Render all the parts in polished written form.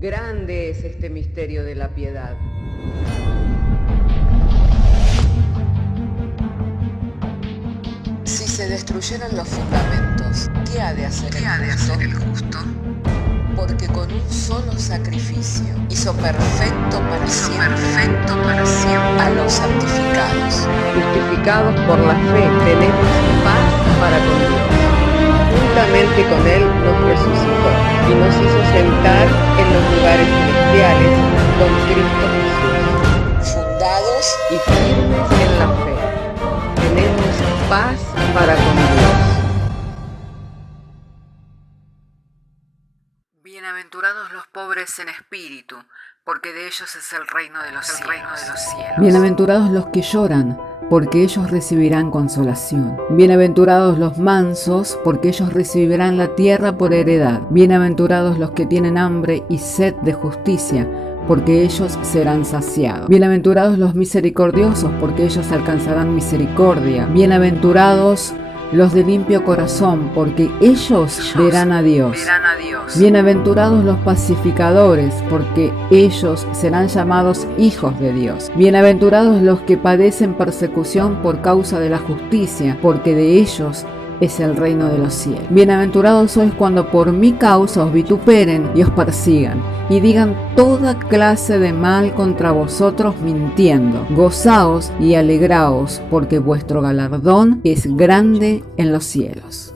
Grande es este misterio de la piedad. Si se destruyeran los fundamentos, ¿qué ha de hacer el justo? Porque con un solo sacrificio hizo perfecto para siempre a los santificados. Justificados por la fe, tenemos paz para con Dios. Juntamente con Él nos resucitó y nos hizo sentar en los lugares celestiales con Cristo Jesús. Fundados Y firmes en la fe, tenemos paz para con Dios. Bienaventurados los pobres en espíritu, porque de ellos es el reino de los cielos. Bienaventurados los que lloran, porque ellos recibirán consolación. Bienaventurados los mansos, porque ellos recibirán la tierra por heredad. Bienaventurados los que tienen hambre y sed de justicia, porque ellos serán saciados. Bienaventurados los misericordiosos, porque ellos alcanzarán misericordia. Bienaventurados los de limpio corazón, porque ellos verán a Dios. Bienaventurados los pacificadores, porque ellos serán llamados hijos de Dios. Bienaventurados los que padecen persecución por causa de la justicia, porque de ellos es el reino de los cielos. Bienaventurados sois cuando por mi causa os vituperen y os persigan, y digan toda clase de mal contra vosotros mintiendo. Gozaos y alegraos, porque vuestro galardón es grande en los cielos.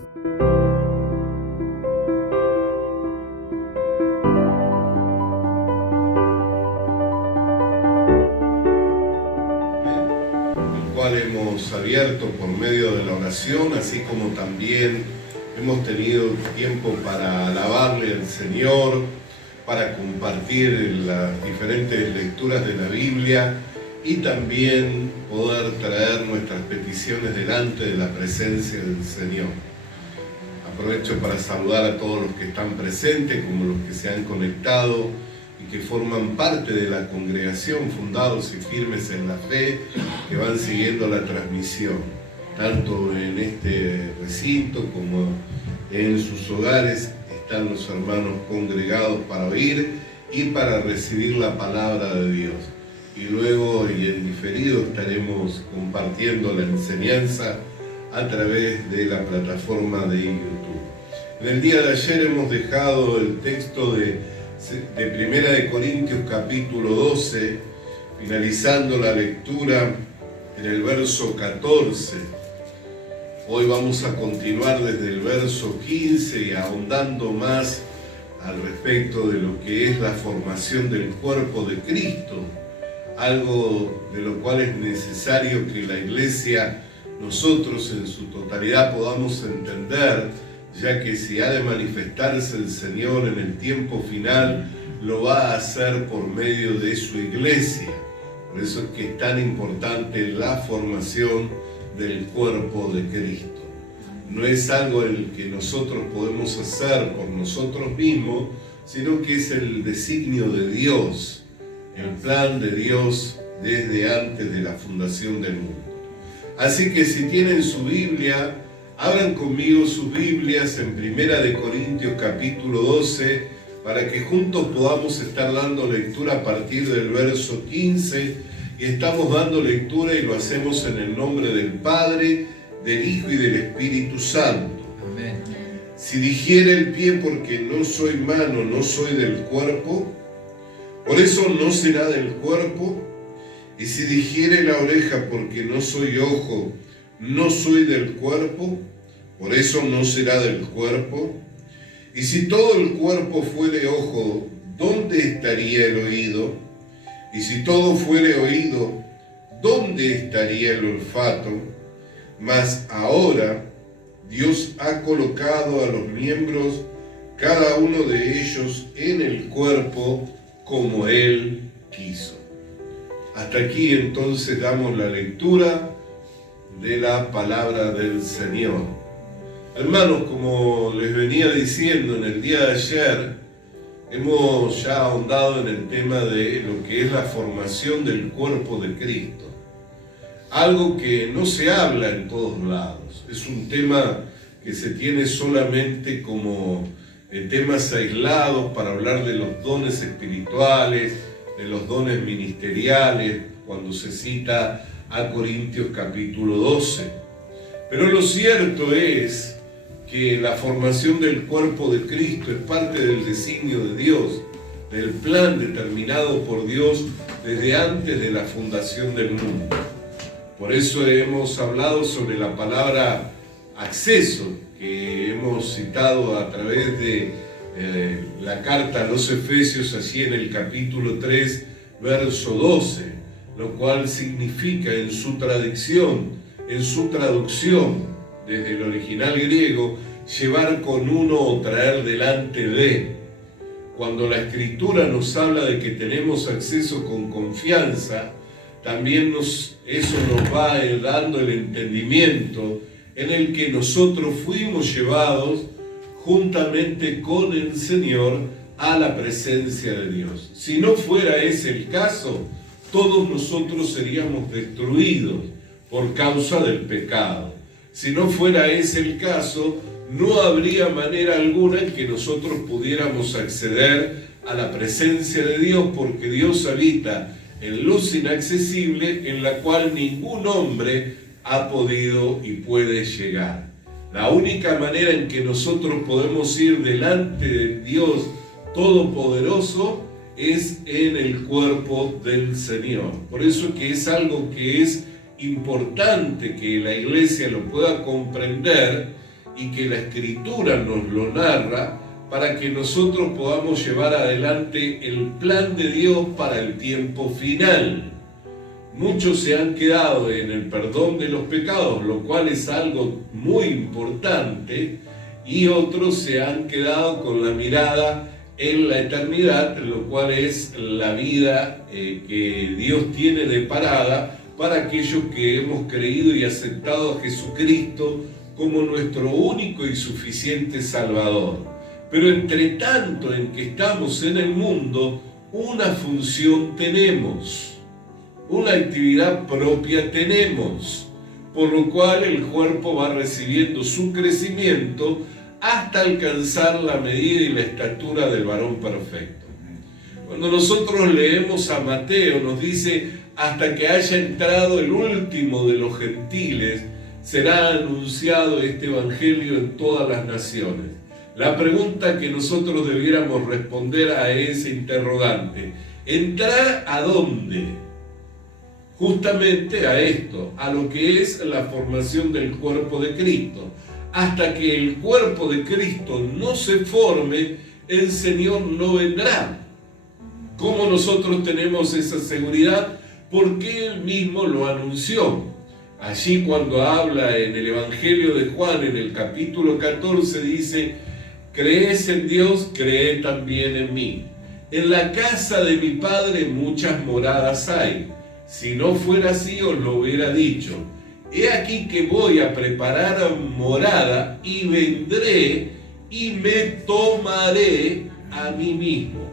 Hemos abierto por medio de la oración, así como también hemos tenido tiempo para alabarle al Señor, para compartir las diferentes lecturas de la Biblia y también poder traer nuestras peticiones delante de la presencia del Señor. Aprovecho para saludar a todos los que están presentes, como los que se han conectado y que forman parte de la congregación, fundados y firmes en la fe, que van siguiendo la transmisión, tanto en este recinto como en sus hogares. Están los hermanos congregados para oír y para recibir la palabra de Dios. Y luego, y en diferido, estaremos compartiendo la enseñanza a través de la plataforma de YouTube. En el día de ayer hemos dejado el texto de Primera de Corintios capítulo 12, finalizando la lectura en el verso 14. Hoy vamos a continuar desde el verso 15 y ahondando más al respecto de lo que es la formación del cuerpo de Cristo, algo de lo cual es necesario que la Iglesia, nosotros en su totalidad, podamos entender, ya que si ha de manifestarse el Señor en el tiempo final, lo va a hacer por medio de su Iglesia. Por eso es que es tan importante la formación del cuerpo de Cristo. No es algo en el que nosotros podemos hacer por nosotros mismos, sino que es el designio de Dios, el plan de Dios desde antes de la fundación del mundo. Así que si tienen su Biblia, abran conmigo sus Biblias en Primera de Corintios capítulo 12, para que juntos podamos estar dando lectura a partir del verso 15, y estamos dando lectura y lo hacemos en el nombre del Padre, del Hijo y del Espíritu Santo. Amén. Si dijere el pie porque no soy mano, no soy del cuerpo, por eso no será del cuerpo, y si dijere la oreja porque no soy ojo, no soy del cuerpo, por eso no será del cuerpo. Y si todo el cuerpo fuere ojo, ¿dónde estaría el oído? Y si todo fuere oído, ¿dónde estaría el olfato? Mas ahora Dios ha colocado a los miembros, cada uno de ellos, en el cuerpo como Él quiso. Hasta aquí entonces damos la lectura de la palabra del Señor. Hermanos, como les venía diciendo en el día de ayer, hemos ya ahondado en el tema de lo que es la formación del cuerpo de Cristo. Algo que no se habla en todos lados. Es un tema que se tiene solamente como temas aislados para hablar de los dones espirituales, de los dones ministeriales, cuando se cita a Corintios capítulo 12. Pero lo cierto es que la formación del cuerpo de Cristo es parte del designio de Dios, del plan determinado por Dios desde antes de la fundación del mundo. Por eso hemos hablado sobre la palabra acceso, que hemos citado a través de la carta a los Efesios, allí en el capítulo 3, verso 12, lo cual significa en su traducción, desde el original griego, llevar con uno o traer delante de. Cuando la Escritura nos habla de que tenemos acceso con confianza, también eso nos va dando el entendimiento en el que nosotros fuimos llevados juntamente con el Señor a la presencia de Dios. Si no fuera ese el caso, todos nosotros seríamos destruidos por causa del pecado. Si no fuera ese el caso, no habría manera alguna en que nosotros pudiéramos acceder a la presencia de Dios, porque Dios habita en luz inaccesible en la cual ningún hombre ha podido y puede llegar. La única manera en que nosotros podemos ir delante de Dios Todopoderoso es en el cuerpo del Señor. Por eso que es algo que es importante que la iglesia lo pueda comprender y que la Escritura nos lo narra para que nosotros podamos llevar adelante el plan de Dios para el tiempo final. Muchos se han quedado en el perdón de los pecados, lo cual es algo muy importante, y otros se han quedado con la mirada en la eternidad, lo cual es la vida que Dios tiene deparada para aquellos que hemos creído y aceptado a Jesucristo como nuestro único y suficiente Salvador. Pero entre tanto en que estamos en el mundo, una función tenemos, una actividad propia tenemos, por lo cual el cuerpo va recibiendo su crecimiento hasta alcanzar la medida y la estatura del varón perfecto. Cuando nosotros leemos a Mateo, nos dice: hasta que haya entrado el último de los gentiles, será anunciado este evangelio en todas las naciones. La pregunta que nosotros debiéramos responder a ese interrogante: ¿entrar a dónde? Justamente a esto, a lo que es la formación del cuerpo de Cristo. Hasta que el cuerpo de Cristo no se forme, el Señor no vendrá. ¿Cómo nosotros tenemos esa seguridad? Porque Él mismo lo anunció. Allí cuando habla en el Evangelio de Juan, en el capítulo 14, dice: ¿crees en Dios? Cree también en mí. En la casa de mi Padre muchas moradas hay. Si no fuera así, os lo hubiera dicho. He aquí que voy a preparar morada y vendré y me tomaré a mí mismo.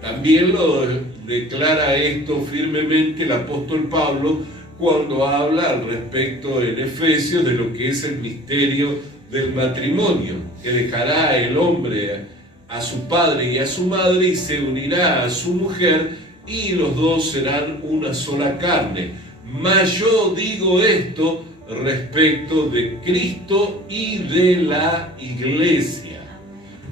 También lo declara esto firmemente el apóstol Pablo cuando habla al respecto en Efesios de lo que es el misterio del matrimonio, que dejará el hombre a su padre y a su madre y se unirá a su mujer, y los dos serán una sola carne. Mas yo digo esto respecto de Cristo y de la iglesia.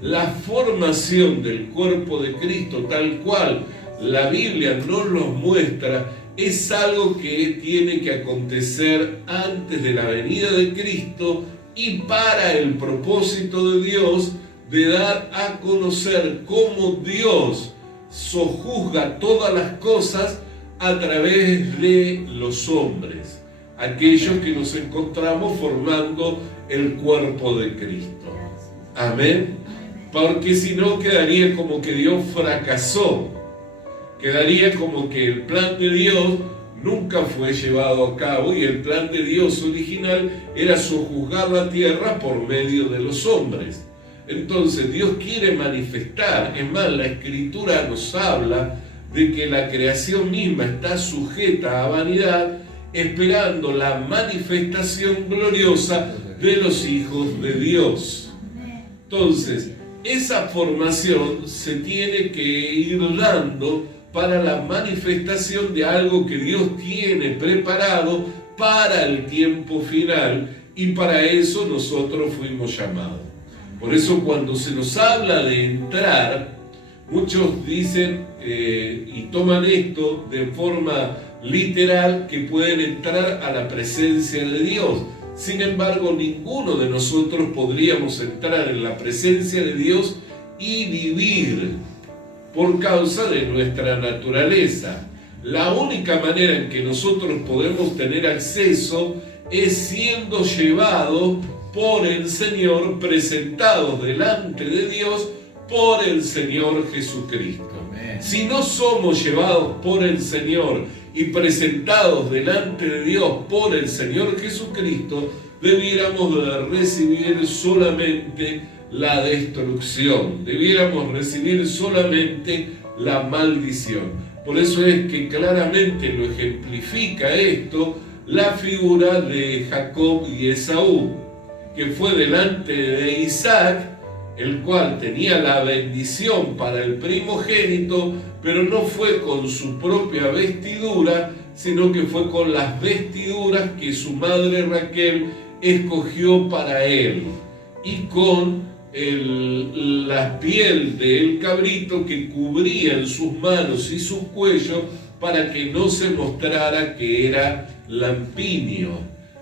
La formación del cuerpo de Cristo, tal cual la Biblia nos lo muestra, es algo que tiene que acontecer antes de la venida de Cristo y para el propósito de Dios de dar a conocer cómo Dios sojuzga todas las cosas a través de los hombres, aquellos que nos encontramos formando el cuerpo de Cristo. Amén. Porque si no, quedaría como que Dios fracasó, quedaría como que el plan de Dios nunca fue llevado a cabo, y el plan de Dios original era sojuzgar la tierra por medio de los hombres. Entonces Dios quiere manifestar, es más, la Escritura nos habla de que la creación misma está sujeta a vanidad, esperando la manifestación gloriosa de los hijos de Dios. Entonces, esa formación se tiene que ir dando para la manifestación de algo que Dios tiene preparado para el tiempo final, y para eso nosotros fuimos llamados. Por eso cuando se nos habla de entrar, muchos dicen y toman esto de forma literal, que pueden entrar a la presencia de Dios. Sin embargo, ninguno de nosotros podríamos entrar en la presencia de Dios y vivir por causa de nuestra naturaleza. La única manera en que nosotros podemos tener acceso es siendo llevados por el Señor, presentados delante de Dios por el Señor Jesucristo. Amén. Si no somos llevados por el Señor y presentados delante de Dios por el Señor Jesucristo, debiéramos de recibir solamente la destrucción, debiéramos recibir solamente la maldición. Por eso es que claramente lo ejemplifica esto la figura de Jacob y Esaú, que fue delante de Isaac, el cual tenía la bendición para el primogénito, pero no fue con su propia vestidura, sino que fue con las vestiduras que su madre Raquel escogió para él, y con la piel del cabrito que cubría en sus manos y su cuello para que no se mostrara que era lampiño.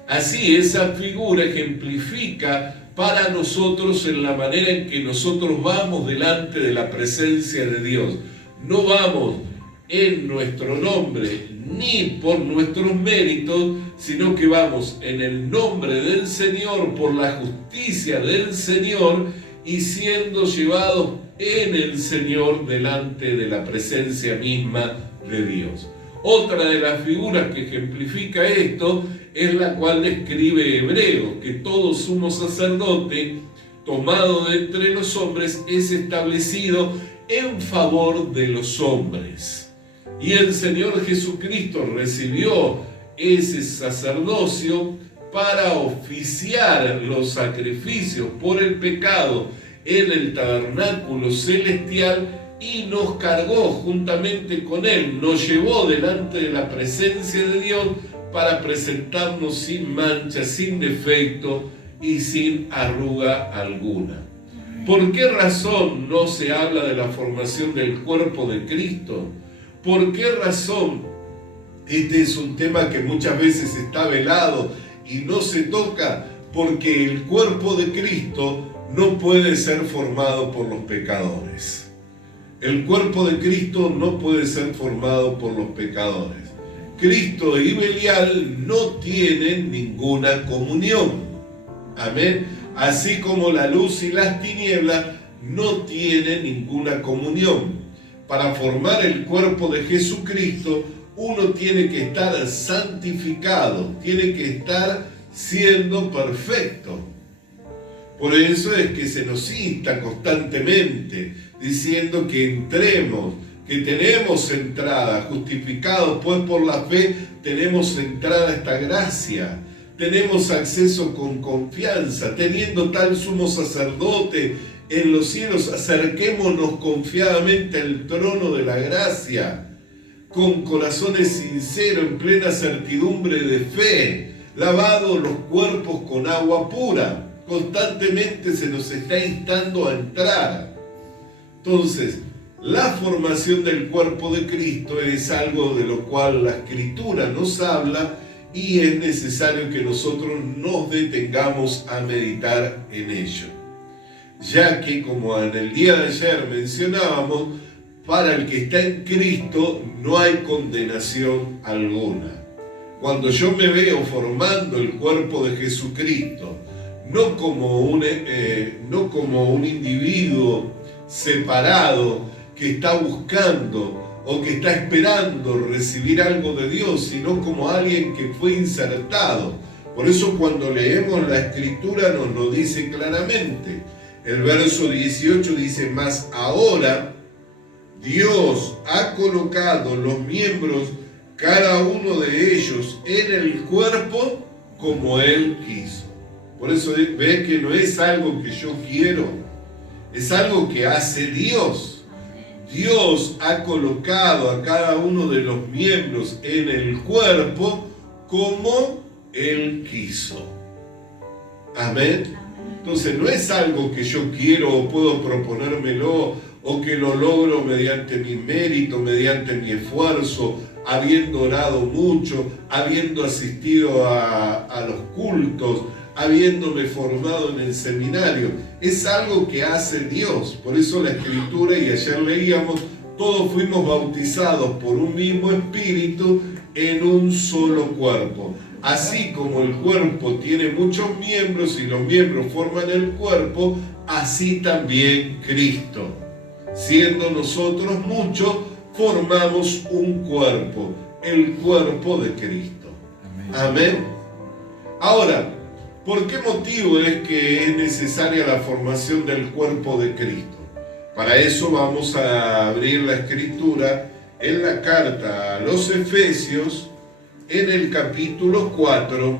Así, esa figura ejemplifica para nosotros en la manera en que nosotros vamos delante de la presencia de Dios. No vamos en nuestro nombre ni por nuestros méritos, sino que vamos en el nombre del Señor, por la justicia del Señor, y siendo llevados en el Señor delante de la presencia misma de Dios. Otra de las figuras que ejemplifica esto es la cual describe Hebreos, que todo sumo sacerdote tomado de entre los hombres es establecido en favor de los hombres. Y el Señor Jesucristo recibió ese sacerdocio para oficiar los sacrificios por el pecado en el tabernáculo celestial, y nos cargó juntamente con Él, nos llevó delante de la presencia de Dios para presentarnos sin mancha, sin defecto y sin arruga alguna. ¿Por qué razón no se habla de la formación del cuerpo de Cristo? ¿Por qué razón? Este es un tema que muchas veces está velado y no se toca, porque el cuerpo de Cristo no puede ser formado por los pecadores. El cuerpo de Cristo no puede ser formado por los pecadores. Cristo y Belial no tienen ninguna comunión. Amén. Así como la luz y las tinieblas no tienen ninguna comunión. Para formar el cuerpo de Jesucristo, uno tiene que estar santificado, tiene que estar siendo perfecto. Por eso es que se nos insta constantemente, diciendo que entremos, que tenemos entrada, justificados pues por la fe, tenemos entrada a esta gracia, tenemos acceso con confianza, teniendo tal sumo sacerdote en los cielos, acerquémonos confiadamente al trono de la gracia, con corazones sinceros, en plena certidumbre de fe, lavados los cuerpos con agua pura. Constantemente se nos está instando a entrar. Entonces, la formación del cuerpo de Cristo es algo de lo cual la Escritura nos habla, y es necesario que nosotros nos detengamos a meditar en ello. Ya que, como en el día de ayer mencionábamos, para el que está en Cristo no hay condenación alguna. Cuando yo me veo formando el cuerpo de Jesucristo, no como un individuo separado que está buscando o que está esperando recibir algo de Dios, sino como alguien que fue insertado. Por eso cuando leemos la Escritura nos lo dice claramente. El verso 18 dice: mas ahora Dios ha colocado los miembros, cada uno de ellos, en el cuerpo como Él quiso. Por eso ves que no es algo que yo quiero, es algo que hace Dios. Dios ha colocado a cada uno de los miembros en el cuerpo como Él quiso. Amén. Entonces no es algo que yo quiero o puedo proponérmelo o que lo logro mediante mi mérito, mediante mi esfuerzo, habiendo orado mucho, habiendo asistido a los cultos, habiéndome formado en el seminario. Es algo que hace Dios. Por eso la Escritura, y ayer leíamos, todos fuimos bautizados por un mismo Espíritu en un solo cuerpo. Así como el cuerpo tiene muchos miembros y los miembros forman el cuerpo, así también Cristo. Siendo nosotros muchos, formamos un cuerpo, el cuerpo de Cristo. Amén. Ahora, ¿por qué motivo es que es necesaria la formación del cuerpo de Cristo? Para eso vamos a abrir la Escritura en la carta a los Efesios, en el capítulo 4,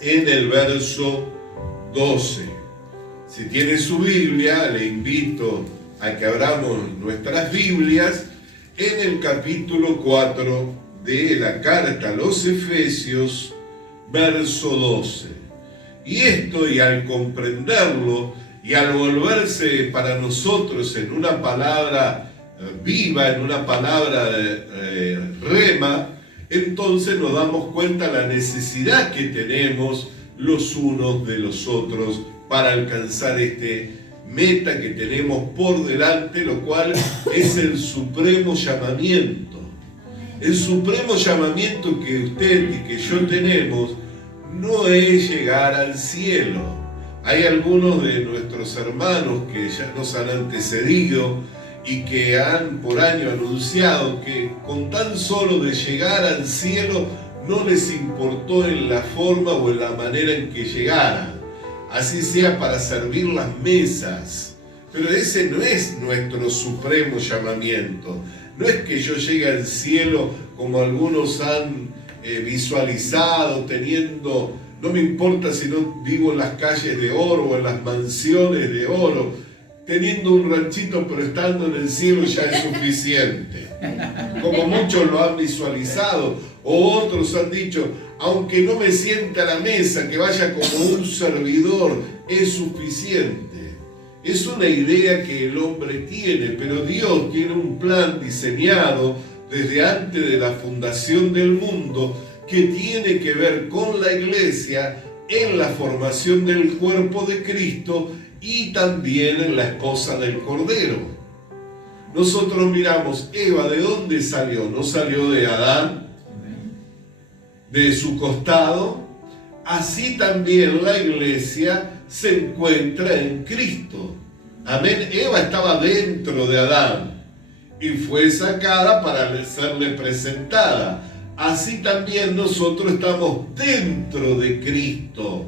en el verso 12. Si tiene su Biblia, le invito a que abramos nuestras Biblias en el capítulo 4 de la carta a los Efesios, verso 12. Y esto, y al comprenderlo, y al volverse para nosotros en una palabra viva, en una palabra rema, entonces nos damos cuenta la necesidad que tenemos los unos de los otros para alcanzar este meta que tenemos por delante, lo cual es el supremo llamamiento. El supremo llamamiento que usted y que yo tenemos no es llegar al cielo. Hay algunos de nuestros hermanos que ya nos han antecedido y que han por año anunciado que con tan solo de llegar al cielo no les importó en la forma o en la manera en que llegaran, así sea para servir las mesas. Pero ese no es nuestro supremo llamamiento. No es que yo llegue al cielo como algunos han visualizado, teniendo, no me importa si no vivo en las calles de oro o en las mansiones de oro, teniendo un ranchito pero estando en el cielo ya es suficiente. Como muchos lo han visualizado, o otros han dicho, aunque no me siente a la mesa, que vaya como un servidor, es suficiente. Es una idea que el hombre tiene, pero Dios tiene un plan diseñado desde antes de la fundación del mundo que tiene que ver con la iglesia en la formación del cuerpo de Cristo y también en la esposa del Cordero. Nosotros miramos, Eva, ¿de dónde salió? ¿No salió de Adán? ¿De su costado? Así también la iglesia se encuentra en Cristo. Amén. Eva estaba dentro de Adán y fue sacada para serle presentada. Así también nosotros estamos dentro de Cristo.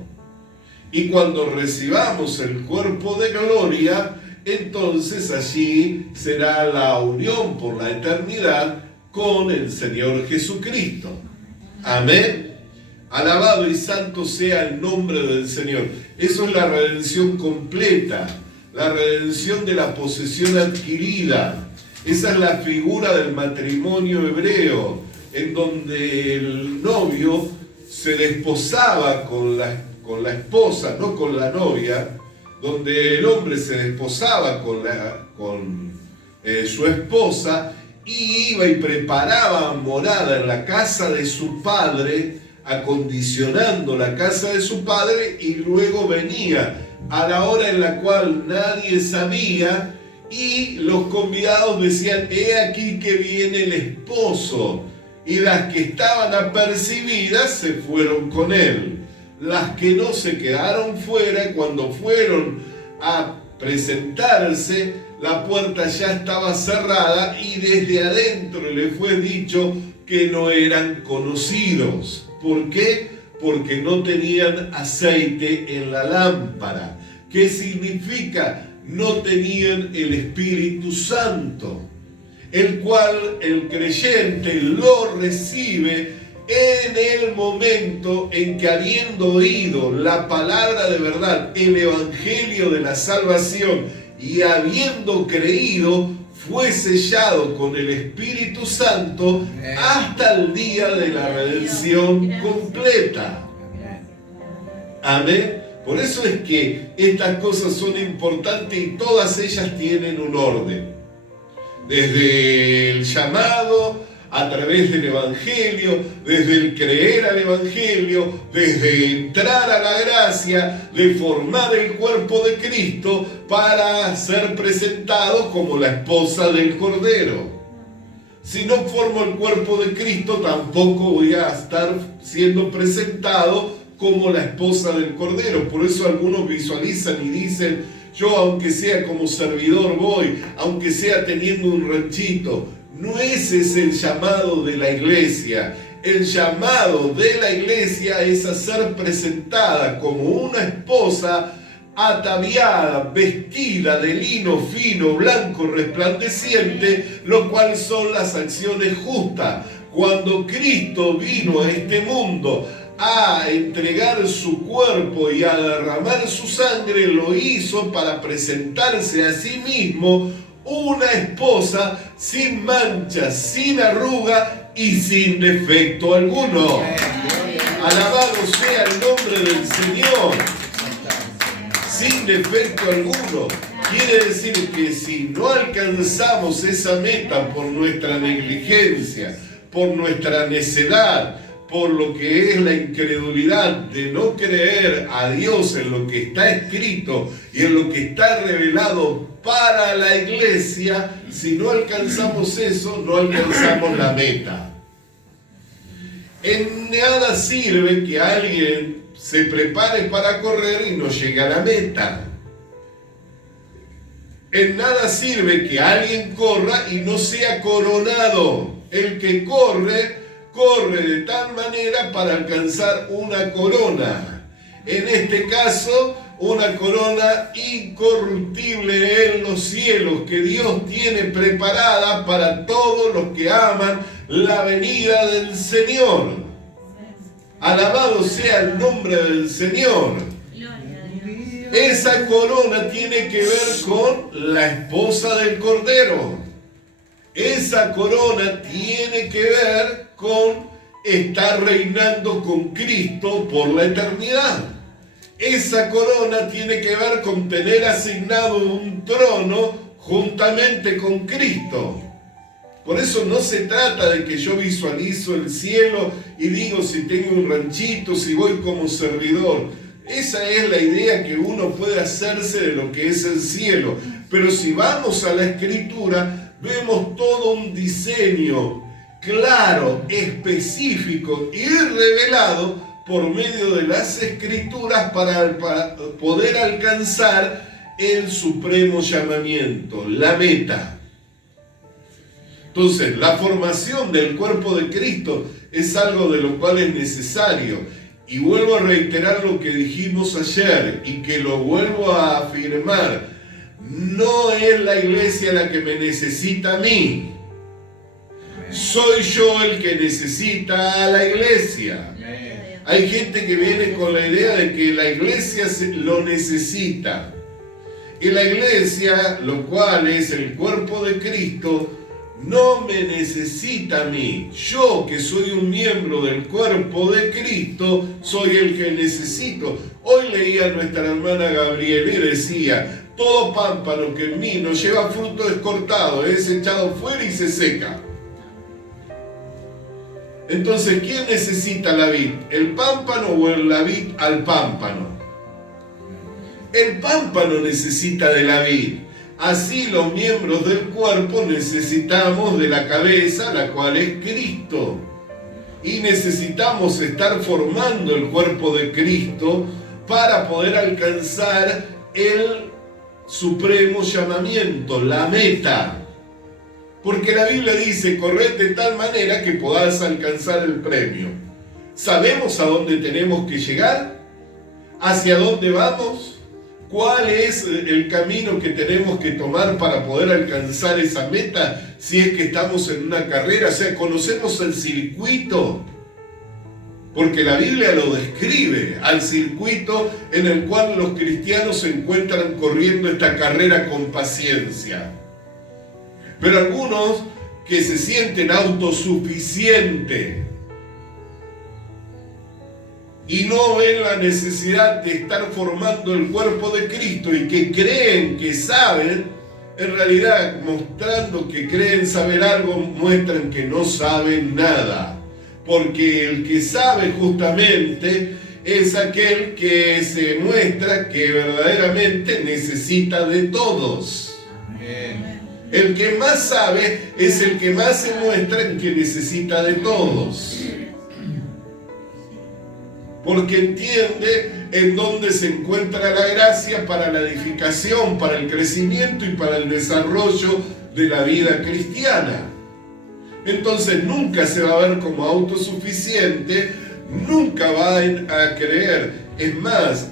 Y cuando recibamos el cuerpo de gloria, entonces allí será la unión por la eternidad con el Señor Jesucristo. Amén. Alabado y santo sea el nombre del Señor. Eso es la redención completa, la redención de la posesión adquirida. Esa es la figura del matrimonio hebreo, en donde el novio se desposaba con la esposa, no con la novia, donde el hombre se desposaba con su esposa y iba y preparaba morada en la casa de su padre, acondicionando la casa de su padre, y luego venía a la hora en la cual nadie sabía y los convidados decían, he aquí que viene el esposo, y las que estaban apercibidas se fueron con él. Las que no se quedaron fuera, cuando fueron a presentarse, la puerta ya estaba cerrada y desde adentro le fue dicho que no eran conocidos. ¿Por qué? Porque no tenían aceite en la lámpara. ¿Qué significa? No tenían el Espíritu Santo, el cual el creyente lo recibe en el momento en que, habiendo oído la palabra de verdad, el evangelio de la salvación, y habiendo creído, fue sellado con el Espíritu Santo hasta el día de la redención completa. Amén. Por eso es que estas cosas son importantes y todas ellas tienen un orden. Desde el llamado, a través del Evangelio, desde el creer al Evangelio, desde entrar a la gracia, de formar el cuerpo de Cristo para ser presentado como la esposa del Cordero. Si no formo el cuerpo de Cristo, tampoco voy a estar siendo presentado como la esposa del Cordero. Por eso algunos visualizan y dicen, yo aunque sea como servidor voy, aunque sea teniendo un ranchito. No ese es el llamado de la iglesia. El llamado de la iglesia es a ser presentada como una esposa ataviada, vestida de lino fino, blanco, resplandeciente, lo cual son las acciones justas. Cuando Cristo vino a este mundo a entregar su cuerpo y a derramar su sangre, lo hizo para presentarse a sí mismo una esposa sin mancha, sin arruga y sin defecto alguno. Alabado sea el nombre del Señor. Sin defecto alguno. Quiere decir que si no alcanzamos esa meta por nuestra negligencia, por nuestra necedad, por lo que es la incredulidad de no creer a Dios en lo que está escrito y en lo que está revelado para la iglesia, si no alcanzamos eso, no alcanzamos la meta. En nada sirve que alguien se prepare para correr y no llegue a la meta. En nada sirve que alguien corra y no sea coronado. El que corre de tal manera para alcanzar una corona. En este caso, una corona incorruptible en los cielos que Dios tiene preparada para todos los que aman la venida del Señor. Alabado sea el nombre del Señor. Esa corona tiene que ver con la esposa del Cordero. Esa corona tiene que ver con estar reinando con Cristo por la eternidad. Esa corona tiene que ver con tener asignado un trono juntamente con Cristo. Por eso no se trata de que yo visualizo el cielo y digo si tengo un ranchito, si voy como servidor. Esa es la idea que uno puede hacerse de lo que es el cielo. Pero si vamos a la Escritura, vemos todo un diseño claro, específico y revelado por medio de las Escrituras para poder alcanzar el supremo llamamiento, la meta. Entonces, la formación del cuerpo de Cristo es algo de lo cual es necesario. Y vuelvo a reiterar lo que dijimos ayer y que lo vuelvo a afirmar. No es la iglesia la que me necesita a mí. Soy yo el que necesita a la iglesia. Hay gente que viene con la idea de que la iglesia lo necesita. Y la iglesia, lo cual es el cuerpo de Cristo, no me necesita a mí. Yo, que soy un miembro del cuerpo de Cristo, soy el que necesito. Hoy leía a nuestra hermana Gabriela y decía, todo pámpano que en mí no lleva fruto es cortado, es echado fuera y se seca. Entonces, ¿quién necesita la vid? ¿El pámpano o la vid al pámpano? El pámpano necesita de la vid. Así los miembros del cuerpo necesitamos de la cabeza, la cual es Cristo. Y necesitamos estar formando el cuerpo de Cristo para poder alcanzar el supremo llamamiento, la meta. Porque la Biblia dice, corred de tal manera que podáis alcanzar el premio. ¿Sabemos a dónde tenemos que llegar? ¿Hacia dónde vamos? ¿Cuál es el camino que tenemos que tomar para poder alcanzar esa meta? Si es que estamos en una carrera, o sea, conocemos el circuito. Porque la Biblia lo describe, al circuito en el cual los cristianos se encuentran corriendo esta carrera con paciencia. Pero algunos que se sienten autosuficientes y no ven la necesidad de estar formando el cuerpo de Cristo y que creen que saben, en realidad mostrando que creen saber algo, muestran que no saben nada. Porque el que sabe justamente es aquel que se muestra que verdaderamente necesita de todos. Amén. El que más sabe es el que más se muestra que necesita de todos. Porque entiende en dónde se encuentra la gracia para la edificación, para el crecimiento y para el desarrollo de la vida cristiana. Entonces nunca se va a ver como autosuficiente, nunca va a creer. Es más,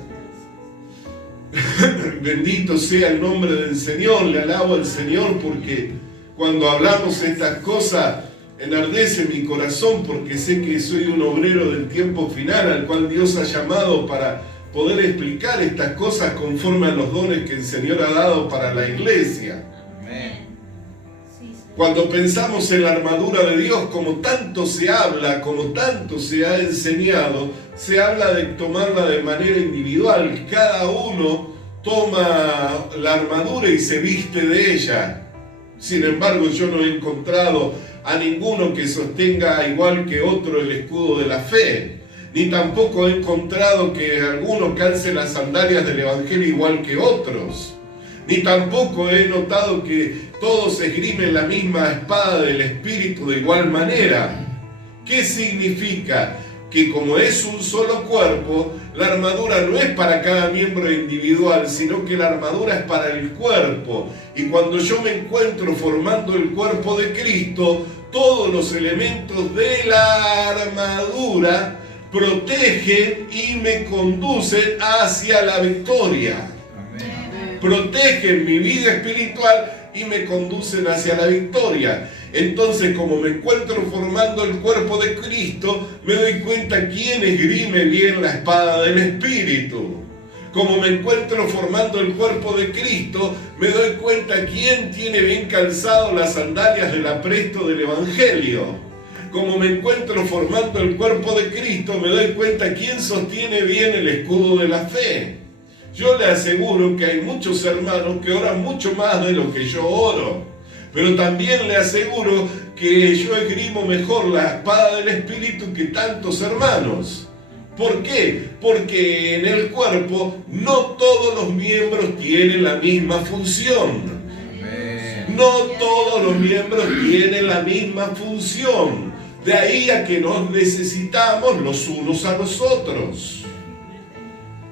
bendito sea el nombre del Señor, le alabo al Señor porque cuando hablamos estas cosas enardece mi corazón porque sé que soy un obrero del tiempo final al cual Dios ha llamado para poder explicar estas cosas conforme a los dones que el Señor ha dado para la iglesia. Amén. Cuando pensamos en la armadura de Dios, como tanto se habla, como tanto se ha enseñado, se habla de tomarla de manera individual. Cada uno toma la armadura y se viste de ella. Sin embargo, yo no he encontrado a ninguno que sostenga igual que otro el escudo de la fe. Ni tampoco he encontrado que alguno calce las sandalias del Evangelio igual que otros. Ni tampoco he notado que todos esgrimen la misma espada del Espíritu de igual manera. ¿Qué significa? Que como es un solo cuerpo, la armadura no es para cada miembro individual, sino que la armadura es para el cuerpo. Y cuando yo me encuentro formando el cuerpo de Cristo, todos los elementos de la armadura protegen y me conducen hacia la victoria. Protegen mi vida espiritual y me conducen hacia la victoria. Entonces, como me encuentro formando el cuerpo de Cristo, me doy cuenta quién esgrime bien la espada del Espíritu. Como me encuentro formando el cuerpo de Cristo, me doy cuenta quién tiene bien calzado las sandalias del apresto del Evangelio. Como me encuentro formando el cuerpo de Cristo, me doy cuenta quién sostiene bien el escudo de la fe. Yo le aseguro que hay muchos hermanos que oran mucho más de lo que yo oro. Pero también le aseguro que yo esgrimo mejor la espada del Espíritu que tantos hermanos. ¿Por qué? Porque en el cuerpo no todos los miembros tienen la misma función. No todos los miembros tienen la misma función. De ahí a que nos necesitamos los unos a los otros.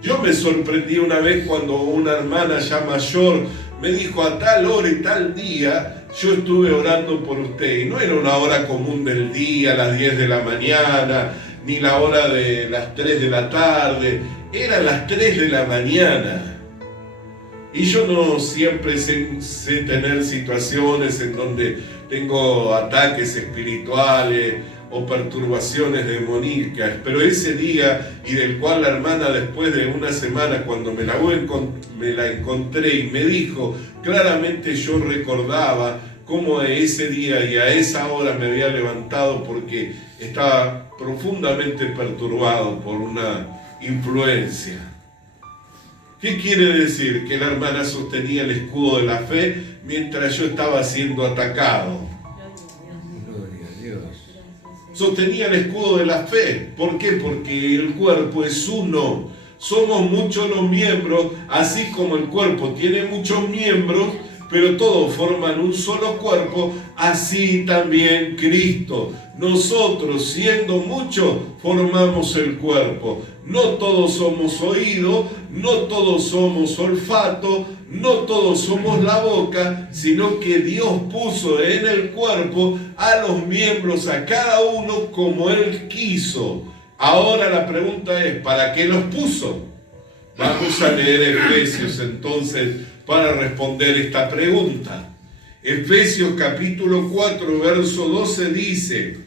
Yo me sorprendí una vez cuando una hermana ya mayor me dijo: a tal hora y tal día yo estuve orando por usted. Y no era una hora común del día, a las 10 de la mañana, ni la hora de las 3 de la tarde. Eran las 3 de la mañana. Y yo no siempre sé tener situaciones en donde tengo ataques espirituales o perturbaciones demoníacas, pero ese día, y del cual la hermana después de una semana cuando me la encontré y me dijo, claramente yo recordaba cómo ese día y a esa hora me había levantado porque estaba profundamente perturbado por una influencia. ¿Qué quiere decir? Que la hermana sostenía el escudo de la fe mientras yo estaba siendo atacado. Sostenía el escudo de la fe. ¿Por qué? Porque el cuerpo es uno. Somos muchos los miembros, así como el cuerpo tiene muchos miembros, pero todos forman un solo cuerpo, así también Cristo. Nosotros, siendo muchos, formamos el cuerpo. No todos somos oído, no todos somos olfato, no todos somos la boca, sino que Dios puso en el cuerpo a los miembros, a cada uno como Él quiso. Ahora la pregunta es, ¿para qué los puso? Vamos a leer Efesios entonces para responder esta pregunta. Efesios capítulo 4, verso 12 dice: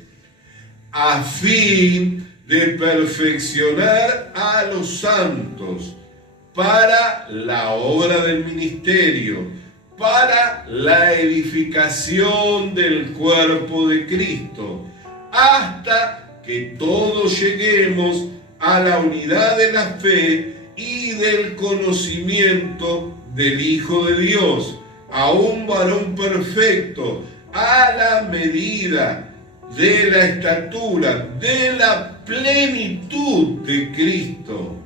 a fin de perfeccionar a los santos para la obra del ministerio, para la edificación del cuerpo de Cristo, hasta que todos lleguemos a la unidad de la fe y del conocimiento del Hijo de Dios, a un varón perfecto, a la medida de la estatura, de la plenitud de Cristo,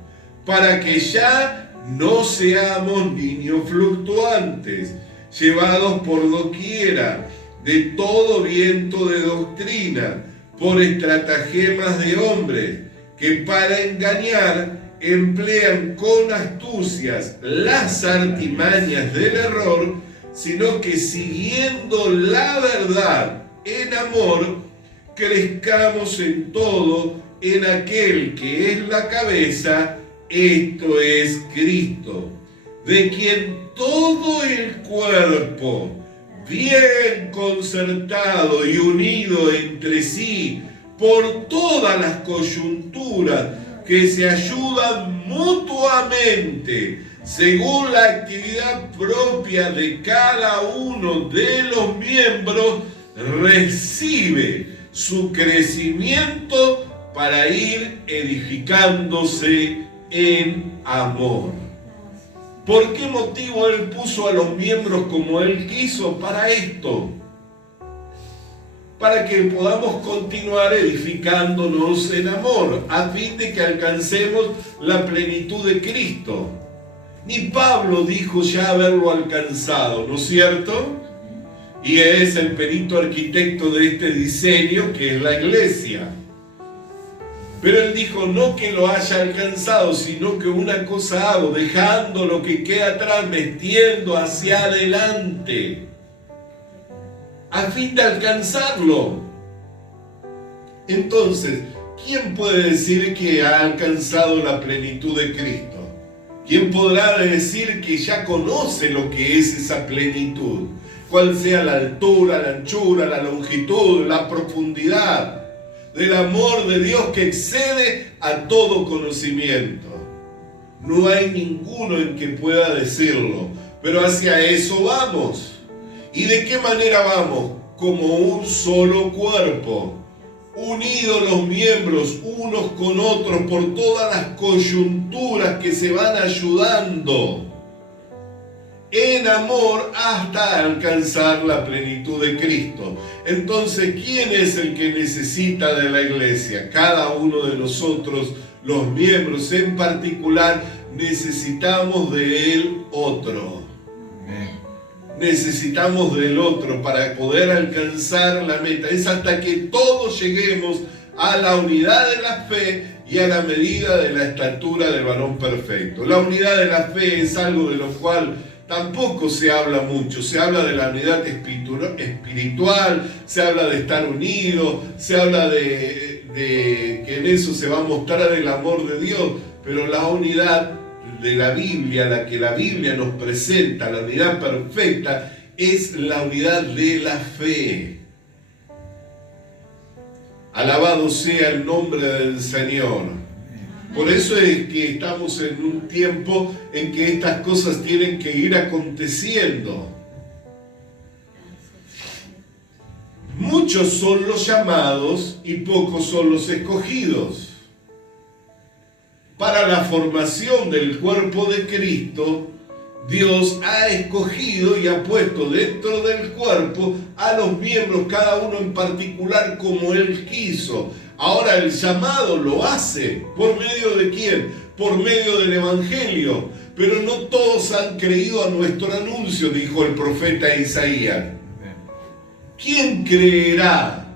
para que ya no seamos niños fluctuantes, llevados por doquiera de todo viento de doctrina, por estratagemas de hombres, que para engañar emplean con astucias las artimañas del error, sino que siguiendo la verdad en amor, crezcamos en todo en aquel que es la cabeza, esto es Cristo, de quien todo el cuerpo, bien concertado y unido entre sí por todas las coyunturas que se ayudan mutuamente según la actividad propia de cada uno de los miembros, recibe su crecimiento para ir edificándose en amor. ¿Por qué motivo Él puso a los miembros como Él quiso? Para esto, para que podamos continuar edificándonos en amor, a fin de que alcancemos la plenitud de Cristo. Ni Pablo dijo ya haberlo alcanzado, ¿no es cierto? Y es el perito arquitecto de este diseño, que es la iglesia. Pero él dijo, no que lo haya alcanzado, sino que una cosa hago, dejando lo que queda atrás, metiendo hacia adelante, a fin de alcanzarlo. Entonces, ¿quién puede decir que ha alcanzado la plenitud de Cristo? ¿Quién podrá decir que ya conoce lo que es esa plenitud? Cuál sea la altura, la anchura, la longitud, la profundidad del amor de Dios que excede a todo conocimiento. No hay ninguno en que pueda decirlo, pero hacia eso vamos. ¿Y de qué manera vamos? Como un solo cuerpo, unidos los miembros unos con otros por todas las coyunturas que se van ayudando en amor hasta alcanzar la plenitud de Cristo. Entonces, ¿quién es el que necesita de la iglesia? Cada uno de nosotros, los miembros en particular, necesitamos del otro. Necesitamos del otro para poder alcanzar la meta. Es hasta que todos lleguemos a la unidad de la fe y a la medida de la estatura del varón perfecto. La unidad de la fe es algo de lo cual tampoco se habla mucho. Se habla de la unidad espiritual, se habla de estar unidos, se habla de que en eso se va a mostrar el amor de Dios, pero la unidad de la Biblia, la que la Biblia nos presenta, la unidad perfecta, es la unidad de la fe. Alabado sea el nombre del Señor. Por eso es que estamos en un tiempo en que estas cosas tienen que ir aconteciendo. Muchos son los llamados y pocos son los escogidos. Para la formación del cuerpo de Cristo, Dios ha escogido y ha puesto dentro del cuerpo a los miembros, cada uno en particular como Él quiso. Ahora el llamado lo hace, ¿por medio de quién? Por medio del Evangelio. Pero no todos han creído a nuestro anuncio, dijo el profeta Isaías. ¿Quién creerá?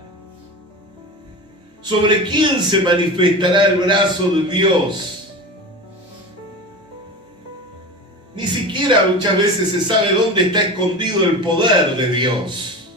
¿Sobre quién se manifestará el brazo de Dios? Ni siquiera muchas veces se sabe dónde está escondido el poder de Dios.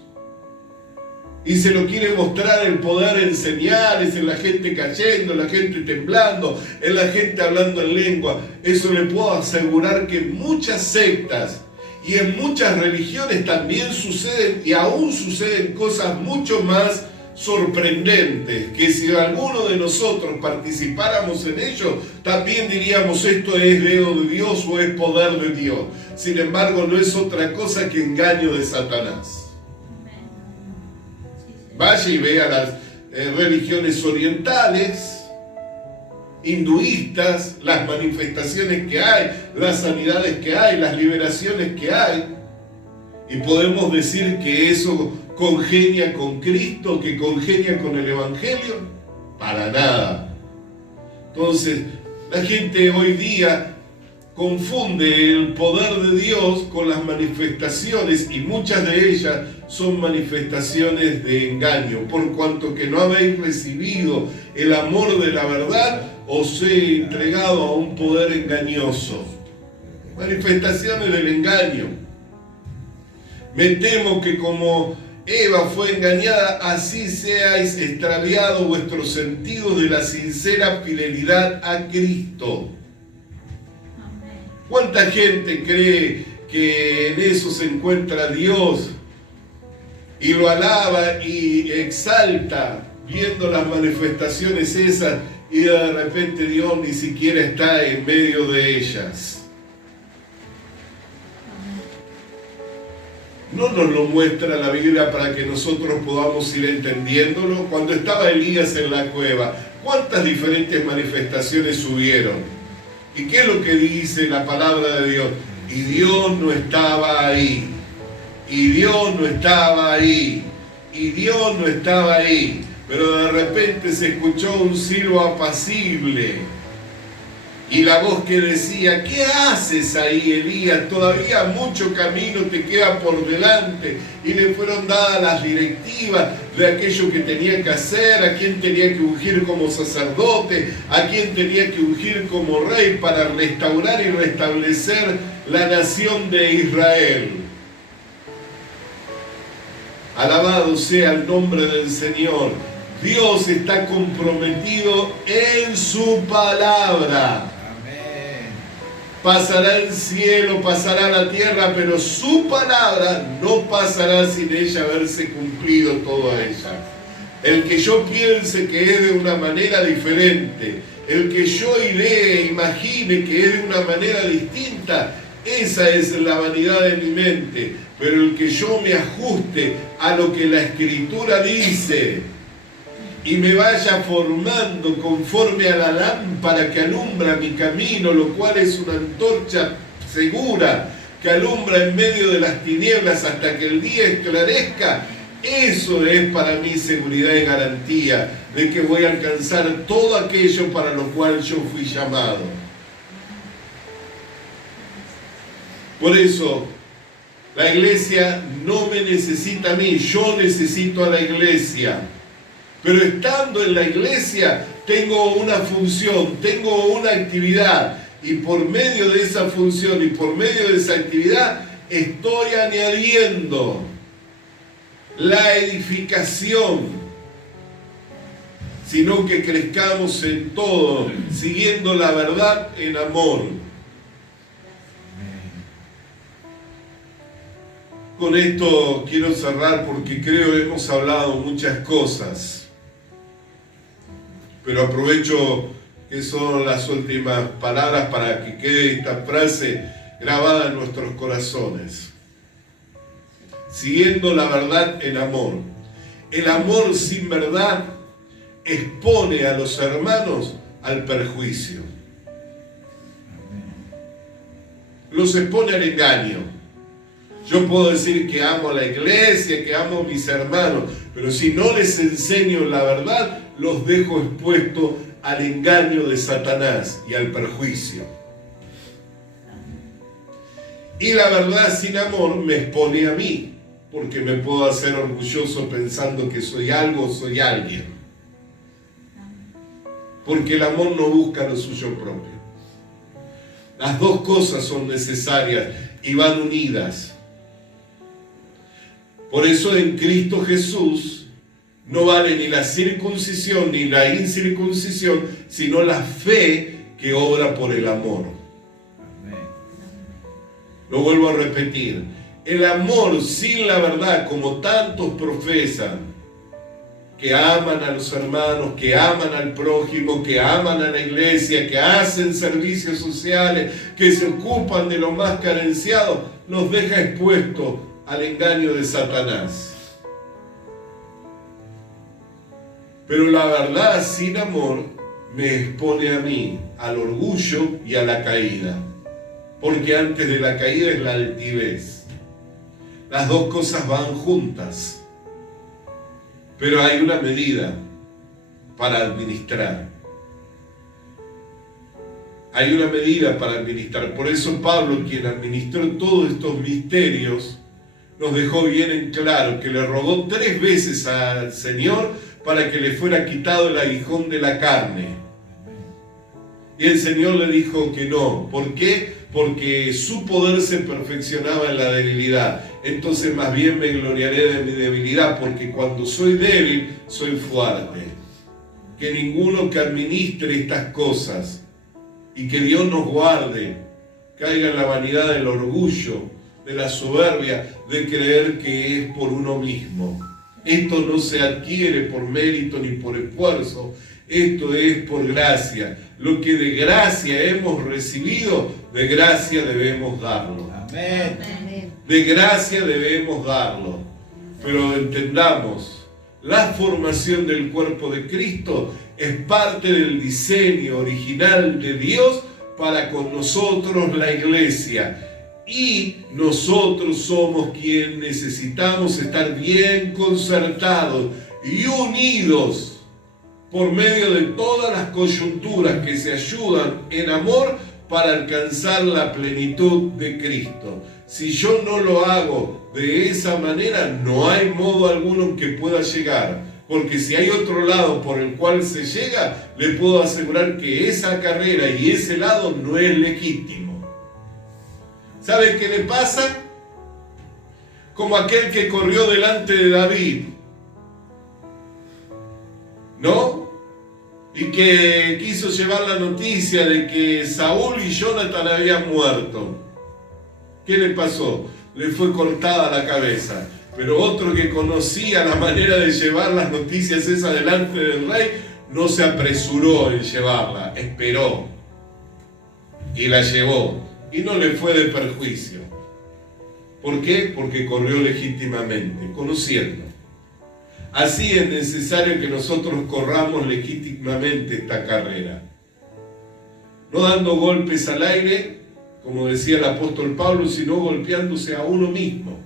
Y se lo quiere mostrar el poder en señales, en la gente cayendo, en la gente temblando, en la gente hablando en lengua. Eso le puedo asegurar que en muchas sectas y en muchas religiones también suceden, y aún suceden cosas mucho más sorprendentes, que si alguno de nosotros participáramos en ellos, también diríamos esto es dedo de Dios o es poder de Dios. Sin embargo, no es otra cosa que engaño de Satanás. Vaya y vea las religiones orientales, hinduistas, las manifestaciones que hay, las sanidades que hay, las liberaciones que hay, y podemos decir que eso congenia con Cristo, que congenia con el Evangelio. Para nada. Entonces, la gente hoy día confunde el poder de Dios con las manifestaciones, y muchas de ellas son manifestaciones de engaño, por cuanto que no habéis recibido el amor de la verdad, os he entregado a un poder engañoso. Manifestaciones del engaño. Me temo que como Eva fue engañada, así seáis extraviados vuestros sentidos de la sincera fidelidad a Cristo. ¿Cuánta gente cree que en eso se encuentra Dios y lo alaba y exalta viendo las manifestaciones esas, y de repente Dios ni siquiera está en medio de ellas? ¿No nos lo muestra la Biblia para que nosotros podamos ir entendiéndolo? Cuando estaba Elías en la cueva, ¿cuántas diferentes manifestaciones hubieron? ¿Y qué es lo que dice la palabra de Dios? Y Dios no estaba ahí. Y Dios no estaba ahí. Y Dios no estaba ahí. Pero de repente se escuchó un silbo apacible. Y la voz que decía, ¿qué haces ahí, Elías? Todavía mucho camino te queda por delante. Y le fueron dadas las directivas de aquello que tenía que hacer, a quién tenía que ungir como sacerdote, a quién tenía que ungir como rey para restaurar y restablecer la nación de Israel. Alabado sea el nombre del Señor. Dios está comprometido en su palabra. Pasará el cielo, pasará la tierra, pero su palabra no pasará sin ella haberse cumplido toda ella. El que yo piense que es de una manera diferente, el que yo idee, imagine que es de una manera distinta, esa es la vanidad de mi mente. Pero el que yo me ajuste a lo que la Escritura dice y me vaya formando conforme a la lámpara que alumbra mi camino, lo cual es una antorcha segura que alumbra en medio de las tinieblas hasta que el día esclarezca, eso es para mí seguridad y garantía de que voy a alcanzar todo aquello para lo cual yo fui llamado. Por eso, la iglesia no me necesita a mí, yo necesito a la iglesia. Pero estando en la iglesia tengo una función, tengo una actividad, y por medio de esa función y por medio de esa actividad estoy añadiendo la edificación, sino que crezcamos en todo, siguiendo la verdad en amor. Con esto quiero cerrar porque creo que hemos hablado muchas cosas. Pero aprovecho que son las últimas palabras para que quede esta frase grabada en nuestros corazones. Siguiendo la verdad en amor. El amor sin verdad expone a los hermanos al perjuicio. Los expone al engaño. Yo puedo decir que amo a la iglesia, que amo a mis hermanos, pero si no les enseño la verdad, los dejo expuestos al engaño de Satanás y al perjuicio. Y la verdad sin amor me expone a mí, porque me puedo hacer orgulloso pensando que soy algo, soy alguien. Porque el amor no busca lo suyo propio. Las dos cosas son necesarias y van unidas. Por eso en Cristo Jesús no vale ni la circuncisión ni la incircuncisión, sino la fe que obra por el amor. Amén. Lo vuelvo a repetir. El amor sin la verdad, como tantos profesan, que aman a los hermanos, que aman al prójimo, que aman a la iglesia, que hacen servicios sociales, que se ocupan de los más carenciados, los deja expuestos al engaño de Satanás. Pero la verdad sin amor me expone a mí al orgullo y a la caída, porque antes de la caída es la altivez. Las dos cosas van juntas. Pero hay una medida para administrar. Hay una medida para administrar. Por eso Pablo, quien administró todos estos misterios, nos dejó bien en claro que le rogó 3 veces al Señor para que le fuera quitado el aguijón de la carne. Y el Señor le dijo que no. ¿Por qué? Porque su poder se perfeccionaba en la debilidad. Entonces más bien me gloriaré de mi debilidad, porque cuando soy débil, soy fuerte. Que ninguno que administre estas cosas y que Dios nos guarde caiga en la vanidad del orgullo, de la soberbia, de creer que es por uno mismo. Esto no se adquiere por mérito ni por esfuerzo, esto es por gracia. Lo que de gracia hemos recibido, de gracia debemos darlo. Amén. De gracia debemos darlo. Pero entendamos, la formación del cuerpo de Cristo es parte del diseño original de Dios para con nosotros, la iglesia. Y nosotros somos quienes necesitamos estar bien concertados y unidos por medio de todas las coyunturas que se ayudan en amor para alcanzar la plenitud de Cristo. Si yo no lo hago de esa manera, no hay modo alguno en que pueda llegar. Porque si hay otro lado por el cual se llega, le puedo asegurar que esa carrera y ese lado no es legítimo. ¿Sabe qué le pasa? Como aquel que corrió delante de David, ¿no? Y que quiso llevar la noticia de que Saúl y Jonathan habían muerto. ¿Qué le pasó? Le fue cortada la cabeza. Pero otro que conocía la manera de llevar las noticias esas delante del rey, no se apresuró en llevarla, esperó y la llevó. Y no le fue de perjuicio. ¿Por qué? Porque corrió legítimamente, conociendo. Así es necesario que nosotros corramos legítimamente esta carrera. No dando golpes al aire, como decía el apóstol Pablo, sino golpeándose a uno mismo.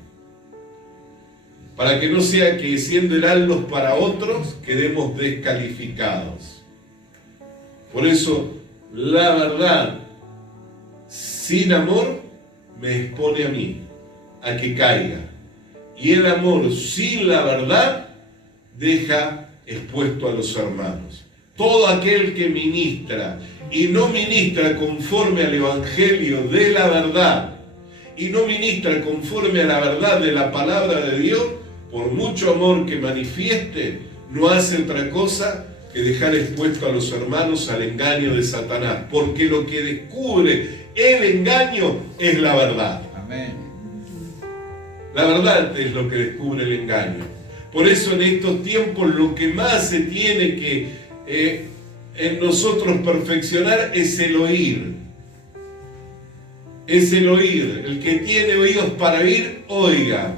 Para que no sea que siendo heraldos para otros, quedemos descalificados. Por eso, la verdad sin amor me expone a mí, a que caiga. Y el amor sin la verdad deja expuesto a los hermanos. Todo aquel que ministra y no ministra conforme al evangelio de la verdad, y no ministra conforme a la verdad de la palabra de Dios, por mucho amor que manifieste, no hace otra cosa que dejar expuesto a los hermanos al engaño de Satanás, porque lo que descubre el engaño es la verdad. Amén. La verdad es lo que descubre el engaño. Por eso en estos tiempos lo que más se tiene que en nosotros perfeccionar es el oír. Es el oír. El que tiene oídos para oír, oiga.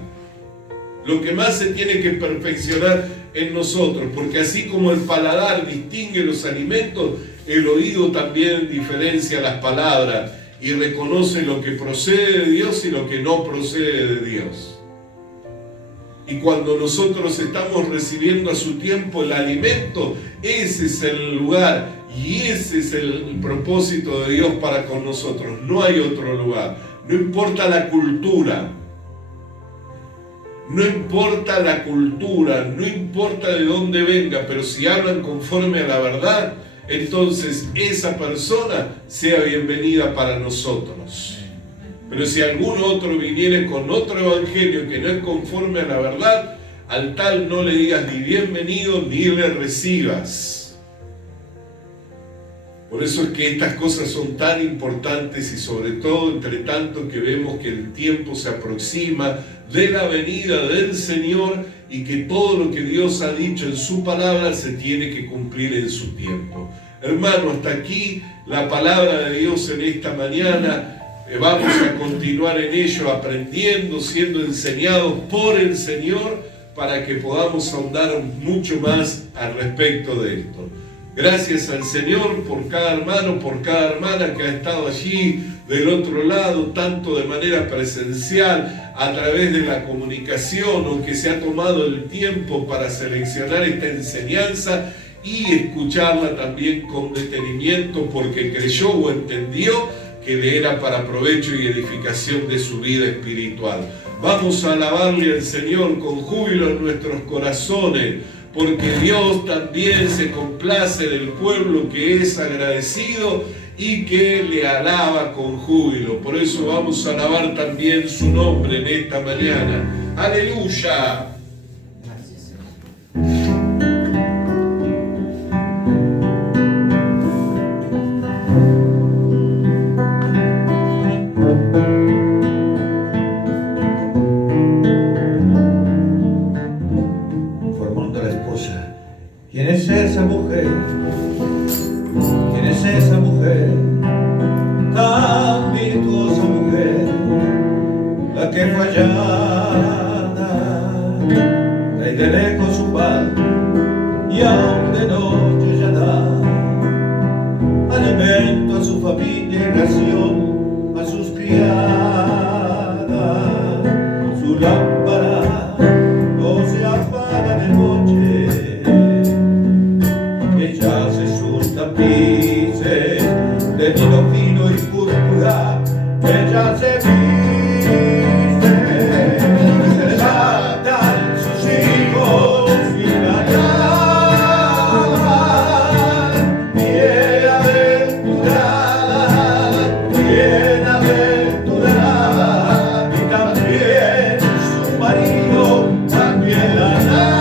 Lo que más se tiene que perfeccionar en nosotros, porque así como el paladar distingue los alimentos, el oído también diferencia las palabras y reconoce lo que procede de Dios y lo que no procede de Dios. Y cuando nosotros estamos recibiendo a su tiempo el alimento, ese es el lugar y ese es el propósito de Dios para con nosotros. No hay otro lugar. No importa la cultura. No importa la cultura, no importa de dónde venga, pero si hablan conforme a la verdad, entonces esa persona sea bienvenida para nosotros. Pero si algún otro viniere con otro evangelio que no es conforme a la verdad, al tal no le digas ni bienvenido ni le recibas. Por eso es que estas cosas son tan importantes y sobre todo entre tanto que vemos que el tiempo se aproxima de la venida del Señor, y que todo lo que Dios ha dicho en su palabra se tiene que cumplir en su tiempo. Hermano, hasta aquí la palabra de Dios en esta mañana. Vamos a continuar en ello, aprendiendo, siendo enseñados por el Señor, para que podamos ahondar mucho más al respecto de esto. Gracias al Señor por cada hermano, por cada hermana que ha estado allí del otro lado, tanto de manera presencial, a través de la comunicación, o que se ha tomado el tiempo para seleccionar esta enseñanza y escucharla también con detenimiento, porque creyó o entendió que le era para provecho y edificación de su vida espiritual. Vamos a alabarle al Señor con júbilo en nuestros corazones, porque Dios también se complace del pueblo que es agradecido y que le alaba con júbilo. Por eso vamos a alabar también su nombre en esta mañana. ¡Aleluya! ¿Quién es esa mujer? ¿Quién es esa mujer? Tan virtuosa mujer, la que fue hallada, trae de lejos su pan y aún de noche ya da alimento a su familia y ración a sus criadas. Su lámpara no se apaga de noche, tapices de lino fino y púrpura, ella se viste, se levantan sus hijos y la llaman bienaventurada, bienaventurada, y también su marido también la llama.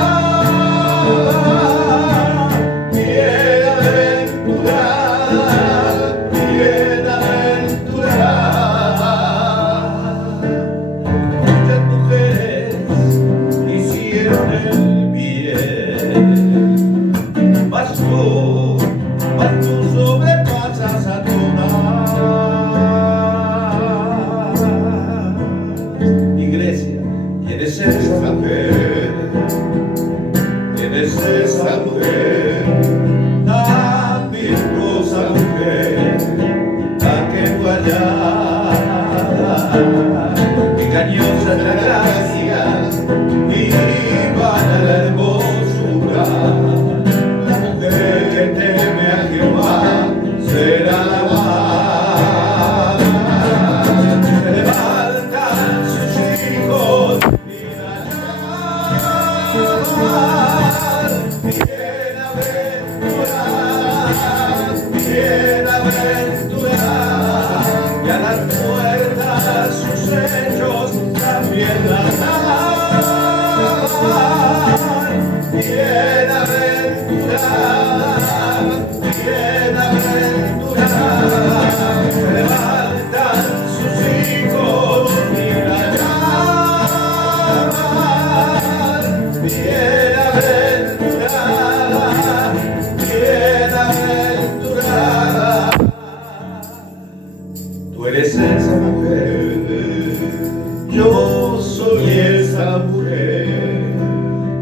Engañosa la gracia, viva la hermosura, la mujer que teme a Jehová será alabada. Se levantan sus hijos y la llaman bienaventurada, bienaventurada, y a las puertas sus hechos también la alaban. Bienaventurada, bienaventurada, se levantan sus hijos y la llaman bienaventurada, bienaventurada. Tú eres esa mujer, yo soy esa mujer,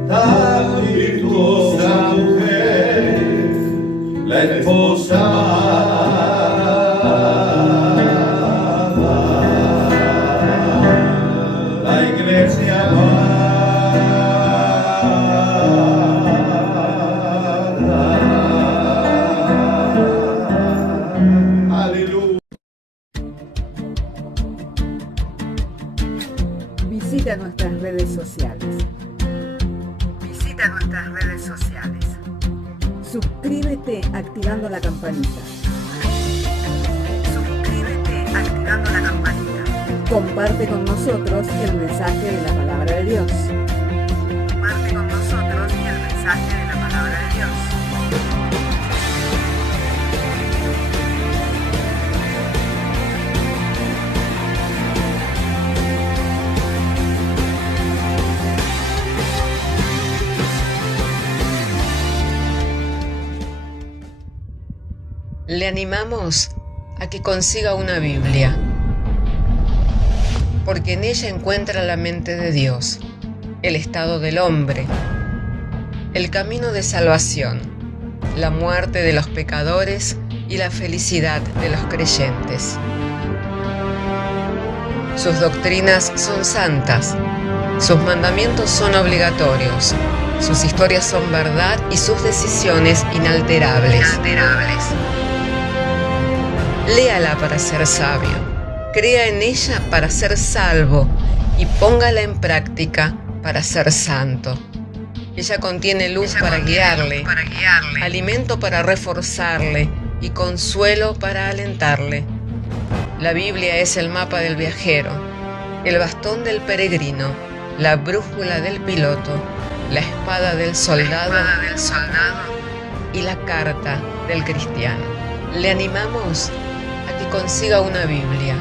tan virtuosa mujer, la esposa amada, la iglesia amada. Aleluya. Visita nuestras redes sociales. Visita nuestras redes sociales. Suscríbete activando la campanita. Suscríbete activando la campanita. Comparte con nosotros el mensaje de la palabra de Dios. Comparte con nosotros el mensaje de la palabra de Dios. Le animamos a que consiga una Biblia, porque en ella encuentra la mente de Dios, el estado del hombre, el camino de salvación, la muerte de los pecadores y la felicidad de los creyentes. Sus doctrinas son santas, sus mandamientos son obligatorios, sus historias son verdad y sus decisiones inalterables. Léala para ser sabio, crea en ella para ser salvo y póngala en práctica para ser santo. Ella contiene luz para guiarle, alimento para reforzarle y consuelo para alentarle. La Biblia es el mapa del viajero, el bastón del peregrino, la brújula del piloto, la espada del soldado y la carta del cristiano. Le animamos a que consiga una Biblia,